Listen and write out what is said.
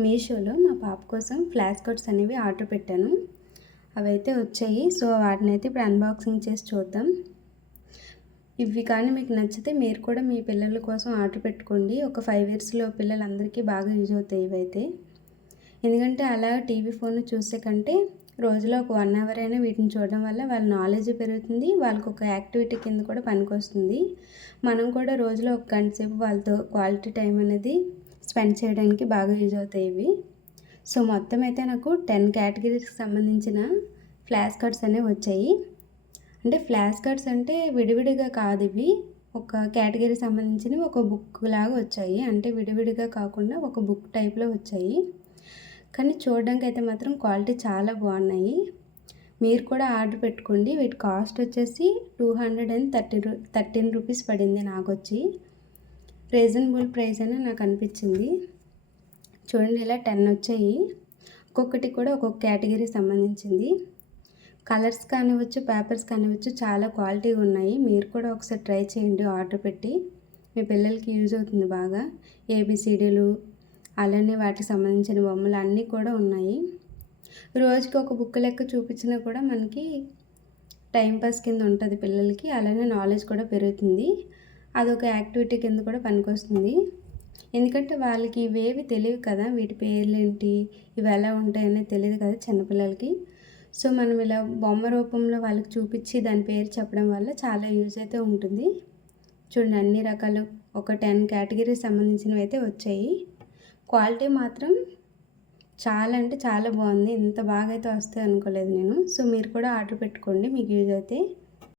మీషోలో మా పాప కోసం ఫ్లాష్ కార్డ్స్ అనేవి ఆర్డర్ పెట్టాను. అవి అయితే వచ్చాయి. సో వాటిని అయితే ఇప్పుడు అన్బాక్సింగ్ చేసి చూద్దాం. ఇవి కానీ మీకు నచ్చితే మీరు కూడా మీ పిల్లల కోసం ఆర్డర్ పెట్టుకోండి. ఒక ఫైవ్ ఇయర్స్లో పిల్లలందరికీ బాగా యూజ్ అవుతాయి ఇవైతే. ఎందుకంటే అలా టీవీ ఫోన్ చూసే కంటే రోజులో ఒక వన్ అవర్ అయినా వీటిని చూడడం వల్ల వాళ్ళ నాలెడ్జ్ పెరుగుతుంది. వాళ్ళకి ఒక యాక్టివిటీ కింద కూడా పనికొస్తుంది. మనం కూడా రోజులో ఒక గంట సేపు వాళ్ళతో క్వాలిటీ టైం అనేది స్పెండ్ చేయడానికి బాగా యూజ్ అవుతాయి ఇవి. సో మొత్తం అయితే నాకు టెన్ కేటగిరీస్కి సంబంధించిన ఫ్లాష్ కార్డ్స్ అనేవి వచ్చాయి. అంటే ఫ్లాష్ కార్డ్స్ అంటే విడివిడిగా కాదు ఇవి. ఒక కేటగిరీ సంబంధించినవి ఒక బుక్ లాగా వచ్చాయి. అంటే విడివిడిగా కాకుండా ఒక బుక్ టైప్లో వచ్చాయి. కానీ చూడడానికి అయితే మాత్రం క్వాలిటీ చాలా బాగున్నాయి. మీరు కూడా ఆర్డర్ పెట్టుకోండి. వీటి కాస్ట్ వచ్చేసి టూ హండ్రెడ్ అండ్ థర్టీ రూ థర్టీన్ రూపీస్ పడింది నాకు వచ్చి. రీజనబుల్ ప్రైస్ అని నాకు అనిపించింది. చూడండి ఇలా టెన్ వచ్చాయి. ఒక్కొక్కటి కూడా ఒక్కొక్క కేటగిరీ సంబంధించింది. కలర్స్ కానివచ్చు పేపర్స్ కానివచ్చు చాలా క్వాలిటీగా ఉన్నాయి. మీరు కూడా ఒకసారి ట్రై చేయండి ఆర్డర్ పెట్టి. మీ పిల్లలకి యూజ్ అవుతుంది బాగా. ఏబిసిడీలు అలానే వాటికి సంబంధించిన బొమ్మలు అన్నీ కూడా ఉన్నాయి. రోజుకి ఒక బుక్ లెక్క చూపించినా కూడా మనకి టైంపాస్ కింద ఉంటుంది పిల్లలకి. అలానే నాలెడ్జ్ కూడా పెరుగుతుంది. అదొక యాక్టివిటీ కింద కూడా పనికొస్తుంది. ఎందుకంటే వాళ్ళకి ఇవేవి తెలియవు కదా వీటి పేర్లు ఏంటి ఇవి ఎలా ఉంటాయనేది తెలియదు కదా చిన్నపిల్లలకి. సో మనం ఇలా బొమ్మ రూపంలో వాళ్ళకి చూపించి దాని పేరు చెప్పడం వల్ల చాలా యూజ్ అయితే ఉంటుంది. చూడండి అన్ని రకాలు ఒక టెన్ కేటగిరీ సంబంధించినవి అయితే వచ్చాయి. క్వాలిటీ మాత్రం చాలా అంటే చాలా బాగుంది. ఇంత బాగా అయితే వస్తాయి అనుకోలేదు నేను. సో మీరు కూడా ఆర్డర్ పెట్టుకోండి మీకు యూజ్ అయితే.